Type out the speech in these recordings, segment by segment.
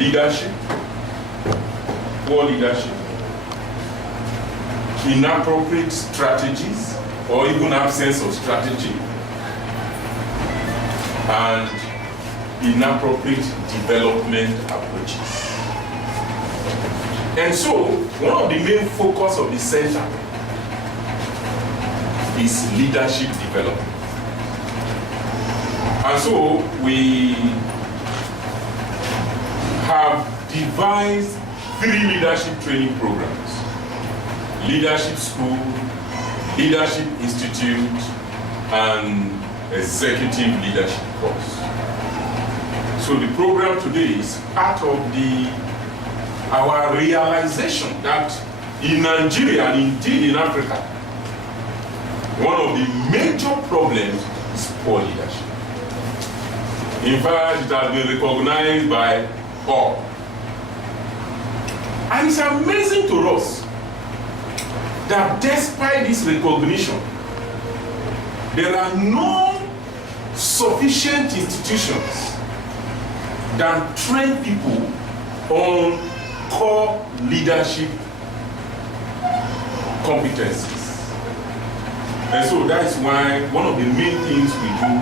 leadership, poor leadership, inappropriate strategies or even absence of strategy, and inappropriate development approaches. And so, one of the main focus of the center is leadership development. And so, we have devised 3 leadership training programs: Leadership School, Leadership Institute, and Executive Leadership course. So the program today is part of our realization that in Nigeria and indeed in Africa, one of the major problems is poor leadership. In fact, it has been recognized by all. And it's amazing to us that despite this recognition, there are no sufficient institutions that train people on core leadership competencies. And so that is why one of the main things we do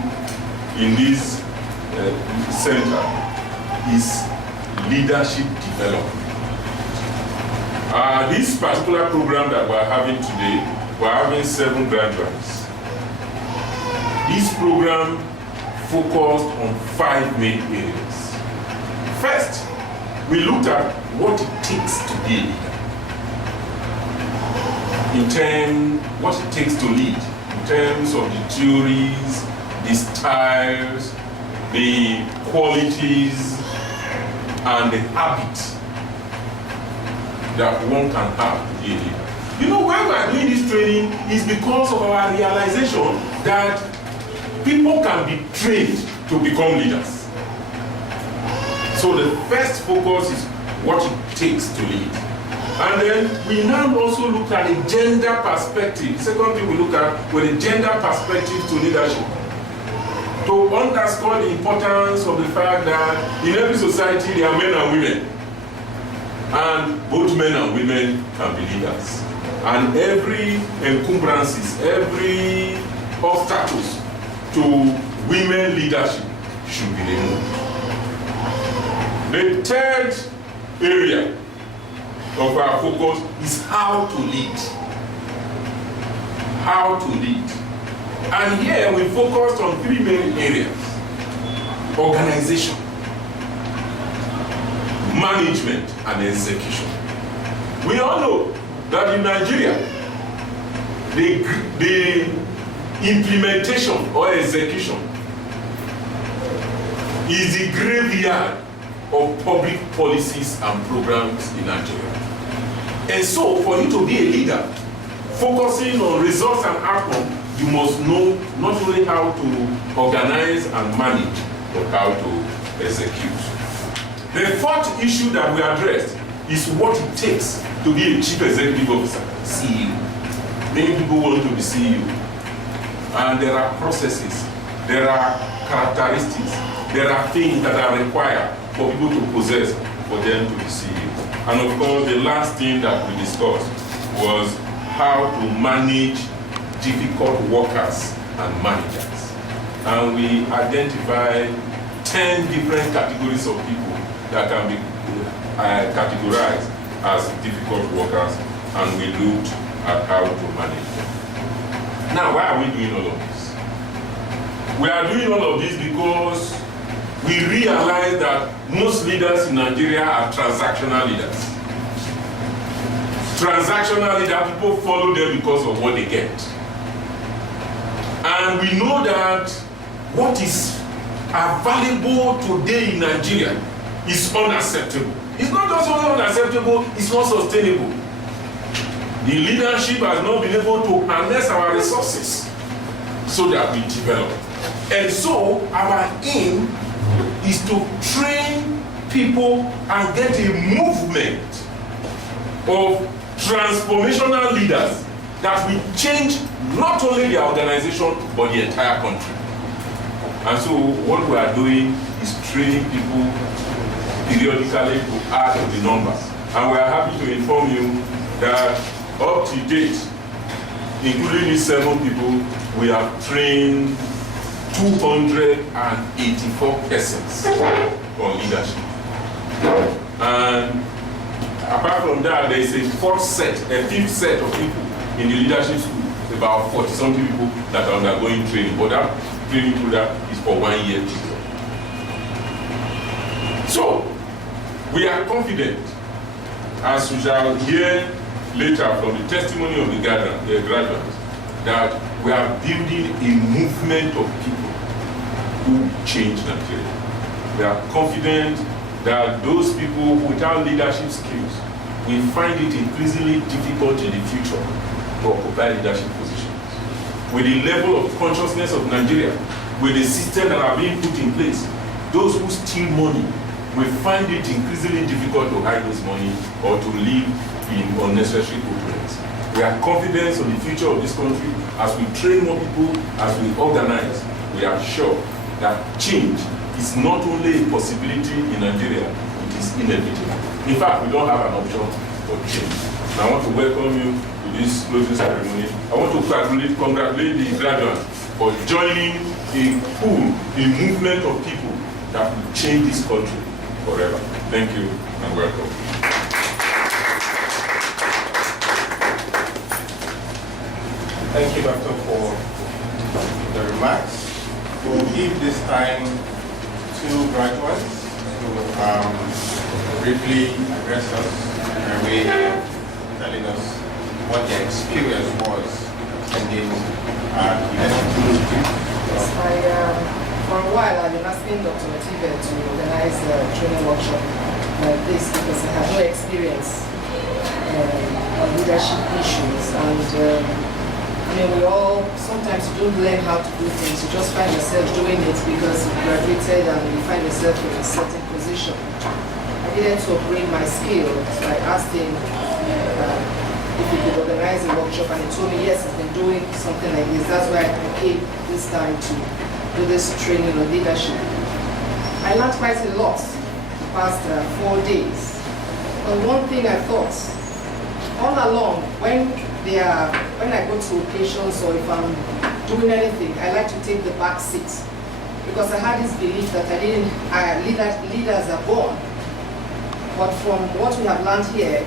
in this center is leadership development. This particular program that we're having today, we're having 7 graduates. This program focused on 5 main areas. First, we looked at what it takes to be a leader. What it takes to lead, in terms of the theories, the styles, the qualities, and the habits that one can have to be a leader. You know, why we are doing this training is because of our realization that people can be trained to become leaders. So the first focus is what it takes to lead. And then we now also look at a gender perspective. The second thing we look at with a gender perspective to leadership, to underscore the importance of the fact that in every society there are men and women. And both men and women can be leaders. And every encumbrances, every obstacles to women leadership should be removed. The third area of our focus is how to lead. How to lead. And here we focused on 3 main areas: organization, management, and execution. We all know that in Nigeria, the implementation or execution is the graveyard of public policies and programs in Nigeria. And so, for you to be a leader, focusing on results and outcomes, you must know not only how to organize and manage, but how to execute. The 4th issue that we addressed is what it takes to be a chief executive officer, CEO. Many people want to be CEO. And there are processes, there are characteristics, there are things that are required for people to possess for them to be CEO. And of course, the last thing that we discussed was how to manage difficult workers and managers. And we identified 10 different categories of people that can be categorized as difficult workers, and we looked at how to manage them. Now, why are we doing all of this? We are doing all of this because we realize that most leaders in Nigeria are transactional leaders. Transactional leaders, people follow them because of what they get. And we know that what is available today in Nigeria is unacceptable. It's not just only unacceptable, it's not sustainable. The leadership has not been able to harness our resources so that we develop. And so our aim is to train people and get a movement of transformational leaders that will change not only the organization but the entire country. And so what we are doing is training people periodically to add to the numbers. And we are happy to inform you that up to date, including these 7 people, we have trained 284 persons on leadership. And apart from that, there is a fifth set of people in the leadership school, about 40-something people that are undergoing training. But that training program is for 1 year period. So, we are confident, as we shall hear later from the testimony of the graduates, that we are building a movement of people who change Nigeria. We are confident that those people without leadership skills will find it increasingly difficult in the future to occupy leadership positions. With the level of consciousness of Nigeria, with the system that are being put in place, those who steal money will find it increasingly difficult to hide this money or to live in unnecessary opulence. We are confident on the future of this country. As we train more people, as we organize, we are sure that change is not only a possibility in Nigeria, it is inevitable. In fact, we don't have an option for change. And I want to welcome you to this closing ceremony. I want to congratulate the graduates for joining a pool, a movement of people that will change this country forever. Thank you and welcome. Thank you, Doctor, for the remarks. We'll give this time to graduates to briefly address us and telling us what their experience was attending for a while, I've been asking Dr. Otive to organize a training workshop like this because I have no experience on leadership issues. And we all, sometimes you don't learn how to do things. You just find yourself doing it because you graduated and you find yourself in a certain position. I needed to upgrade my skills, so I asked him if he could organize a workshop, and he told me yes, he's been doing something like this. That's why I came this time to do this training on leadership. I learned quite a lot the past 4 days. But one thing I thought, all along, when I go to occasions or if I'm doing anything, I like to take the back seat. Because I had this belief that leaders are born. But from what we have learned here,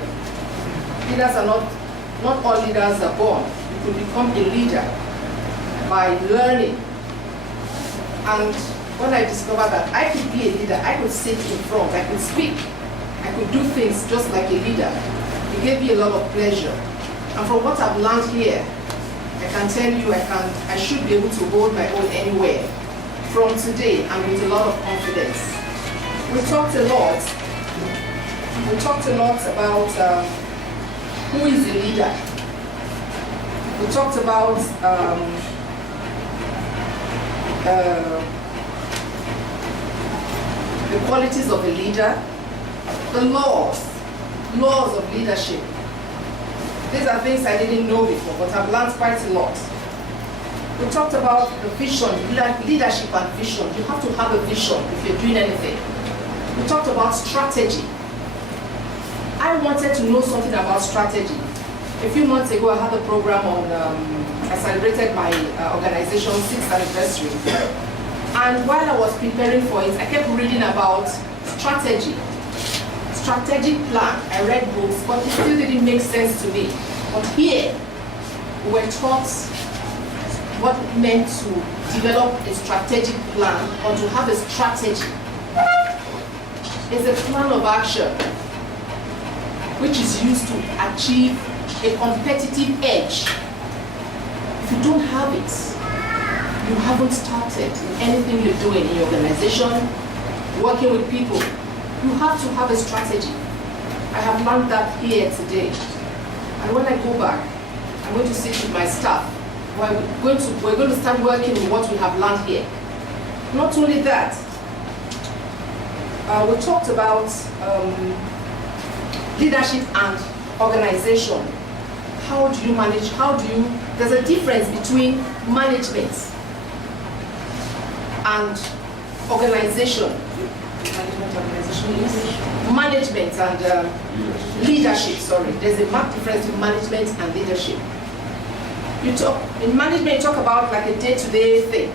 leaders are not all leaders are born. You could become a leader by learning. And when I discovered that I could be a leader, I could sit in front, I could speak, I could do things just like a leader, it gave me a lot of pleasure. And from what I've learned here, I can tell you I should be able to hold my own anywhere from today and with a lot of confidence. We talked a lot about who is a leader. We talked about the qualities of a leader, the laws of leadership. These are things I didn't know before, but I've learned quite a lot. We talked about the vision, leadership and vision. You have to have a vision if you're doing anything. We talked about strategy. I wanted to know something about strategy. A few months ago, I had a program on, I celebrated my organization's 6th anniversary. And while I was preparing for it, I kept reading about strategy. Strategic plan. I read books, but it still didn't make sense to me. But here, we were taught what it meant to develop a strategic plan or to have a strategy. It's a plan of action which is used to achieve a competitive edge. If you don't have it, you haven't started in anything you're doing in your organization, working with people. You have to have a strategy. I have learned that here today. And when I go back, I'm going to sit with my staff. We're going to start working with what we have learned here. Not only that, we talked about leadership and organization. How do you manage? There's a difference between management and organization. management organization is? Management and leadership, sorry. There's a marked difference between management and leadership. In management, you talk about like a day-to-day thing.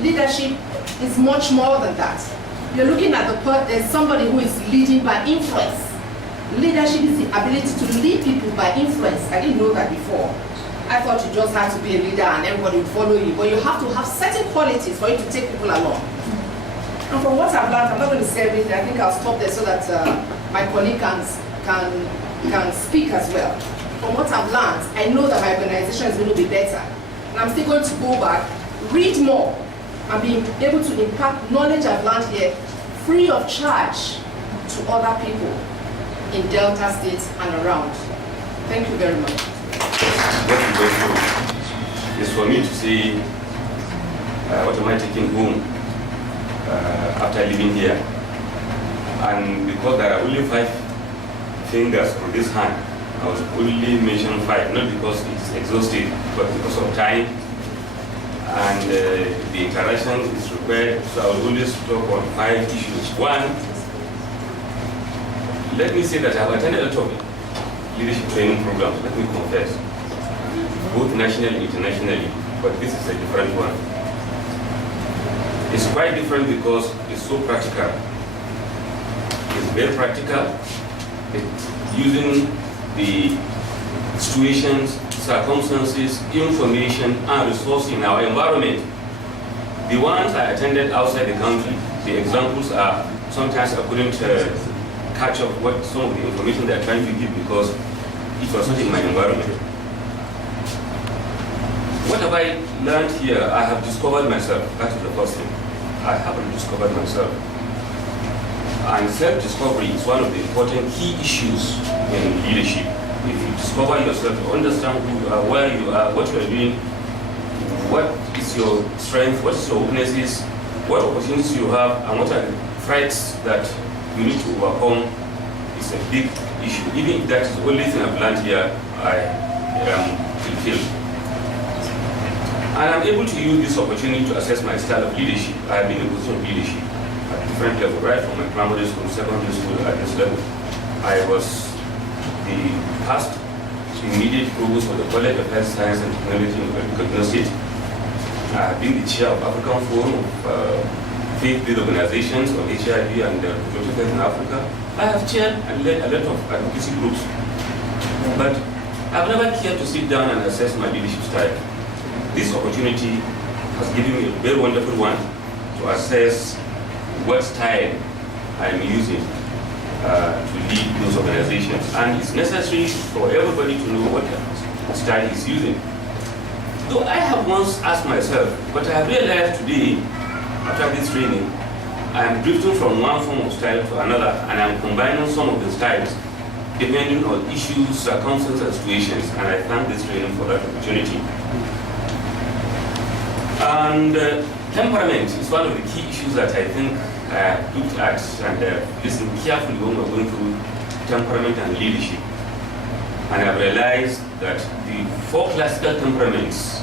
Leadership is much more than that. You're looking at somebody who is leading by influence. Leadership is the ability to lead people by influence. I didn't know that before. I thought you just had to be a leader and everybody would follow you, but you have to have certain qualities for you to take people along. And from what I've learned, I'm not going to say everything. I think I'll stop there so that my colleague can speak as well. From what I've learned, I know that my organization is going to be better. And I'm still going to go back, read more, and be able to impact knowledge I've learned here free of charge to other people in Delta State and around. Thank you very much. What you go through is for me to see what am I taking home after living here. And because there are only 5 fingers on this hand, I was only mention 5, not because it's exhaustive, but because of time and the interaction is required. So I will only talk on 5 issues. One, let me say that I have attended a lot of leadership training programs, let me confess, both nationally and internationally, but this is a different one. It's quite different because it's so practical. It's very practical. It's using the situations, circumstances, information, and resources in our environment. The ones I attended outside the country, the examples are sometimes I couldn't catch up what some of the information they're trying to give because it was not in my environment. What have I learned here? I have discovered myself. That is the first thing. I haven't discovered myself. And self-discovery is one of the important key issues in leadership. If you discover yourself, you understand who you are, where you are, what you are doing, what is your strength, what is your weaknesses, what opportunities you have, and what are the threats that you need to overcome, is a big issue. Even if that is the only thing I've learned here, I am fulfilled. And I'm able to use this opportunity to assess my style of leadership. I have been in a position of leadership at different levels, right from my primary school, secondary school, at this level. I was the past immediate provost of the College of Health Science and Technology in Kaduna State. I have been the chair of African Forum of faith-based organizations of HIV and reproductive health in Africa. I have chaired and led a lot of advocacy groups, but I've never cared to sit down and assess my leadership style. This opportunity has given me a very wonderful one to assess what style I'm using to lead those organizations. And it's necessary for everybody to know what style he's using. Though I have once asked myself, but I have realized today, after this training, I am drifting from one form of style to another, and I'm combining some of the styles depending on issues, circumstances, and situations. And I thank this training for that opportunity. And temperament is one of the key issues that I think I looked at and listened carefully when we're going through temperament and leadership. And I realized that the 4 classical temperaments,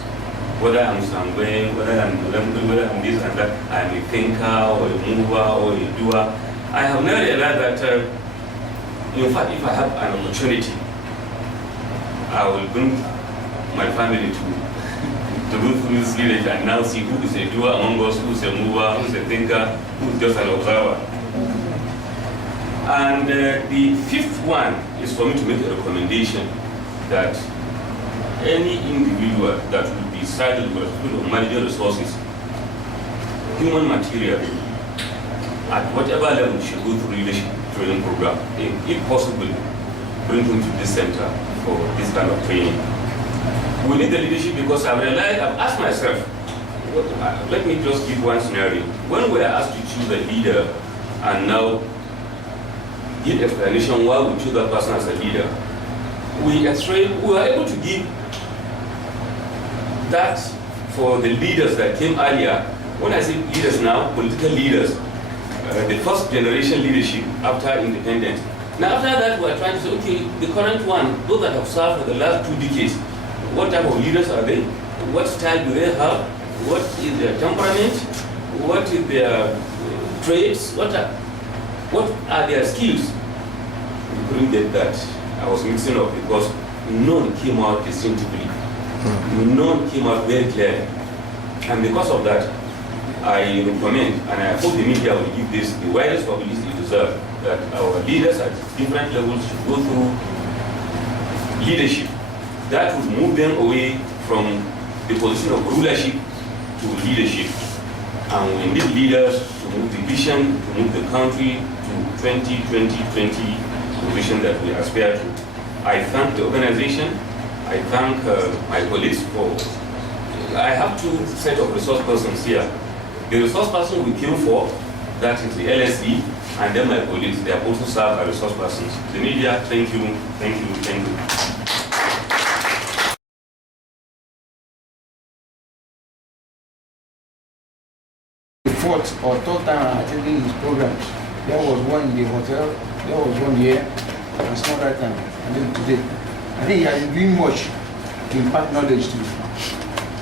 whether I'm sanguine, whether I'm this and that, I'm a thinker or a mover or a doer, I have now realized that, in fact, if I have an opportunity, I will bring my family to go through this leadership and now see who is a doer among us, who is a mover, who is a thinker, who is just an observer. And the 5th one is for me to make a recommendation that any individual that will be saddled with managing resources, human material, at whatever level should go through leadership training program, if possible, bring him to this center for this kind of training. We need the leadership because I've realized, I've asked myself, let me just give one scenario. When we are asked to choose a leader and now give explanation why we choose that person as a leader, we are able to give that for the leaders that came earlier. When I say leaders now, political leaders, the first generation leadership after independence. Now after that, we are trying to say, okay, the current one, those that have served for the last 2 decades, what type of leaders are they? What style do they have? What is their temperament? What is their traits? What are their skills? We couldn't get that. I was mixing up because none came out distinctively. None came out very clearly. And because of that, I recommend, and I hope the media will give this the widest publicity it deserves, that our leaders at different levels should go through leadership. That would move them away from the position of rulership to leadership. And we need leaders to move the vision, to move the country to 2020, the vision that we aspire to. I thank the organization. I thank my colleagues for. I have two set of resource persons here. The resource person we came for, that is the LSD, and then my colleagues, they have also served as resource persons. The media, thank you, thank you, thank you. The fourth or third time attending his programs. There was one in the hotel, there was one here, and some other time, and then today. I think he has been doing much to impart knowledge to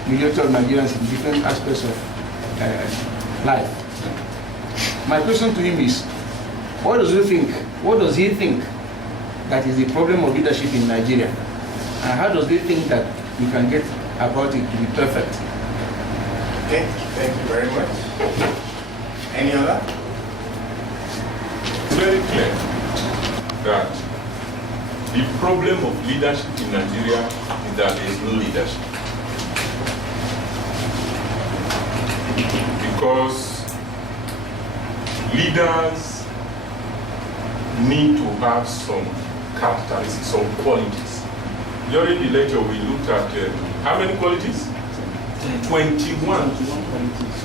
millions of Nigerians in different aspects of life. My question to him is, what does he think that is the problem of leadership in Nigeria? And how does he think that we can get about it to be perfect? Okay, thank you very much. Any other? It's very clear that the problem of leadership in Nigeria is that there is no leadership. Because leaders need to have some characteristics, some qualities. During the lecture, we looked at how many qualities? 21 qualities.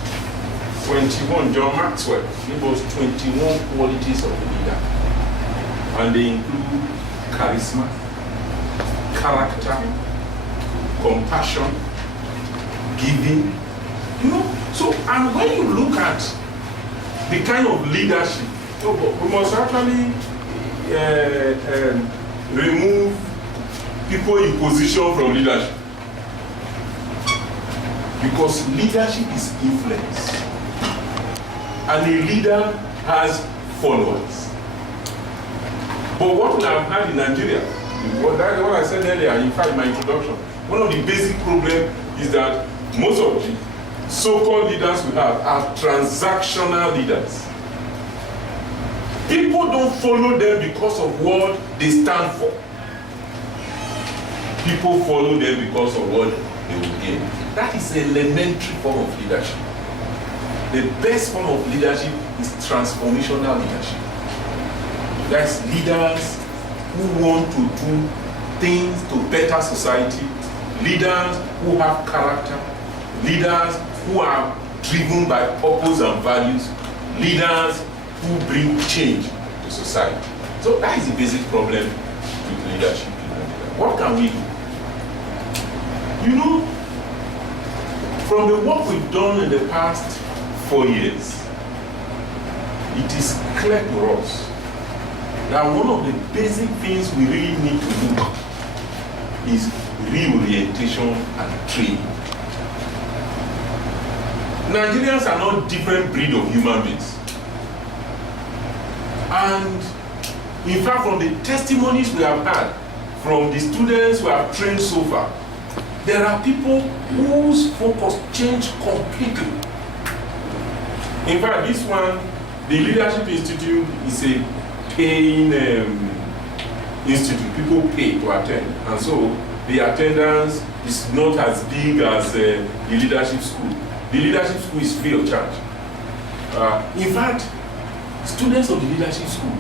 21. John Maxwell gave us 21 qualities of a leader. And they include charisma, character, compassion, giving. You know, so, and when you look at the kind of leadership, we must actually remove people in position from leadership. Because leadership is influence. And a leader has followers. But what we have had in Nigeria, what I said earlier, in fact, my introduction, one of the basic problems is that most of the so-called leaders we have are transactional leaders. People don't follow them because of what they stand for. People follow them because of what they will gain. That is an elementary form of leadership. The best form of leadership is transformational leadership. That's leaders who want to do things to better society, leaders who have character, leaders who are driven by purpose and values, leaders who bring change to society. So that is the basic problem with leadership in Nigeria. What can we do? You know, from the work we've done in the past 4 years, it is clear to us that one of the basic things we really need to do is reorientation and training. Nigerians are not different breed of human beings. And in fact, from the testimonies we have had from the students who have trained so far, there are people whose focus changed completely. In fact, this one, the Leadership Institute is a paying institute. People pay to attend. And so the attendance is not as big as the leadership school. The leadership school is free of charge. In fact, students of the leadership school,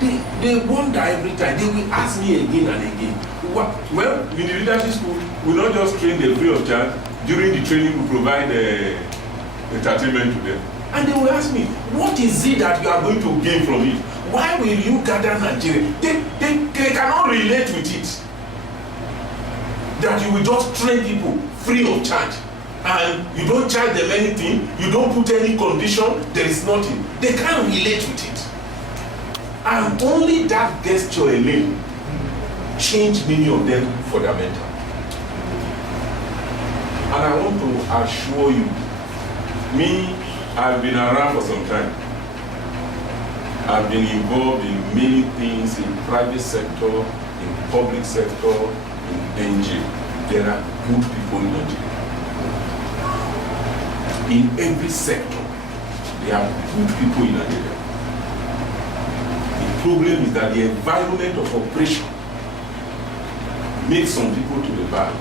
they wonder every time. They will ask me again and again. Well, in the leadership school, we not just train them free of charge. During the training, we provide entertainment to them. And they will ask me, what is it that you are going to gain from it? Why will you gather Nigeria? They cannot relate with it. That you will just train people free of charge. And you don't charge them anything, you don't put any condition, there is nothing. They can't relate with it. And only that gesture alone changed many of them fundamental. And I want to assure you, I've been around for some time. I've been involved in many things in private sector, in public sector, in NGO. There are good people in Nigeria. In every sector, there are good people in Nigeria. The problem is that the environment of operation makes some people to be bad,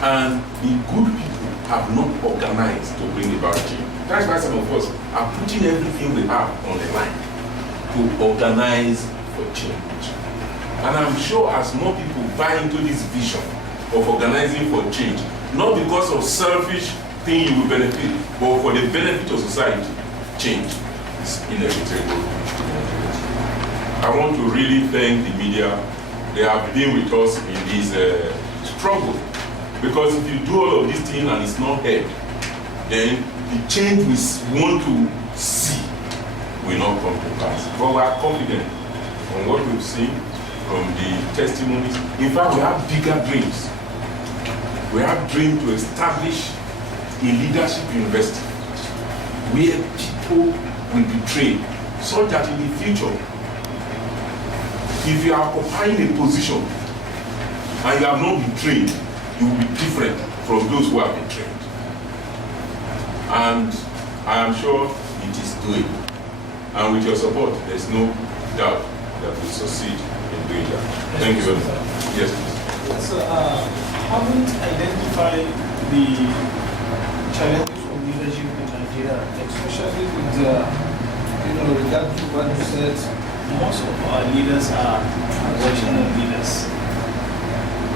and the good people have not organized to bring about change. That's why some of us are putting everything we have on the line to organize for change. And I'm sure as more people buy into this vision of organizing for change, not because of selfish thing you will benefit, but for the benefit of society, change is inevitable. I want to really thank the media. They have been with us in this struggle. Because if you do all of these things and it's not heard, then the change we want to see will not come to pass. But we are confident from what we've seen, from the testimonies. In fact, we have bigger dreams. We have dreams to establish a leadership university where people will be trained, so that in the future, if you are occupying a position and you have not been trained, you will be different from those who have been trained. And I am sure it is doable. And with your support, there's no doubt that we'll succeed in doing that. Thank you very much. Yes, please. So, haven't identified the challenges of leadership in Nigeria, especially with regard to what you said, most of our leaders are transactional leaders.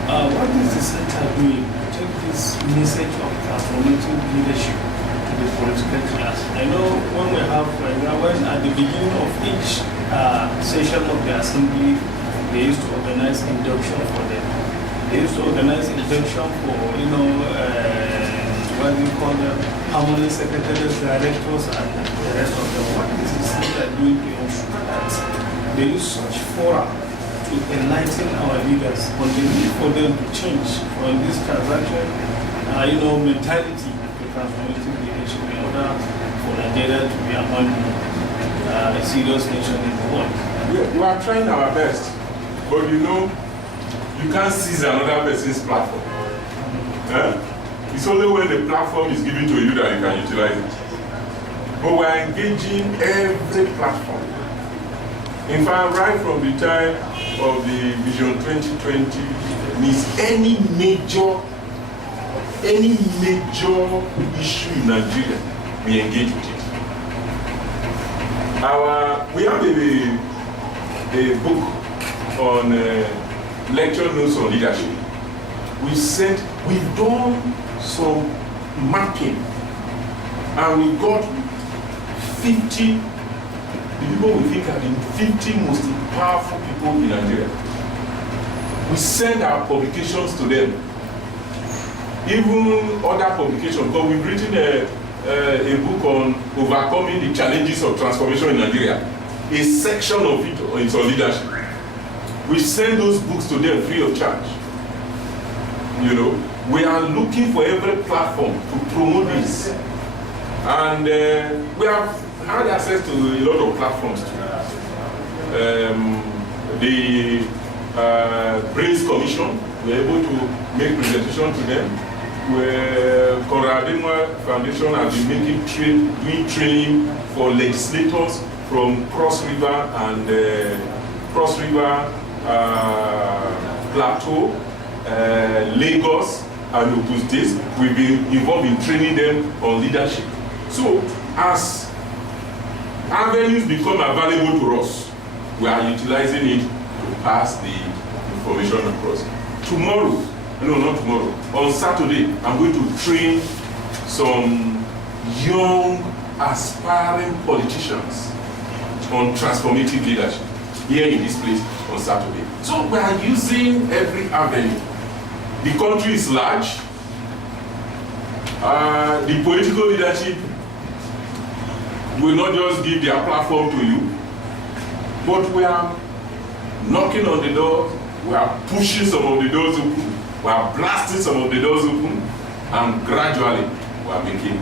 What is the center doing to take this message of transformative leadership to the political class? I know when we have, when at the beginning of each session of the assembly, they used to organize induction for them. They used to organize induction for, what do you call them, harmony secretaries, directors, and the rest of them. What is the center doing to ensure that they use such fora to enlighten our leaders on the need for them to change from this transaction, mentality to transformative leadership in order for Nigeria to be among a serious nation in the world? We are trying our best, but you can't seize another person's platform. It's only when the platform is given to you that you can utilize it. But we are engaging every platform. In fact, right from the time of the Vision 2020, means any major issue in Nigeria, we engage with it. We have a book on lecture notes on leadership. We've done some mapping, and we got 50, the people we think are the 50 most powerful people in Nigeria. We send our publications to them, even other publications, because we've written a book on overcoming the challenges of transformation in Nigeria. A section of it is on leadership. We send those books to them free of charge. We are looking for every platform to promote this. And we have had access to a lot of platforms too. The Brains Commission, we're able to make presentation to them. Where Konradinwa Foundation has been doing training for legislators from Cross River and Plateau, Lagos, and Ogun State. We've been involved in training them on leadership. So, as avenues become available to us, we are utilizing it to pass the information across. On Saturday, I'm going to train some young, aspiring politicians on transformative leadership here in this place on Saturday. So we are using every avenue. The country is large. The political leadership will not just give their platform to you, but we are knocking on the door, we are pushing some of the doors open, we are blasting some of the doors open, and gradually we are making it.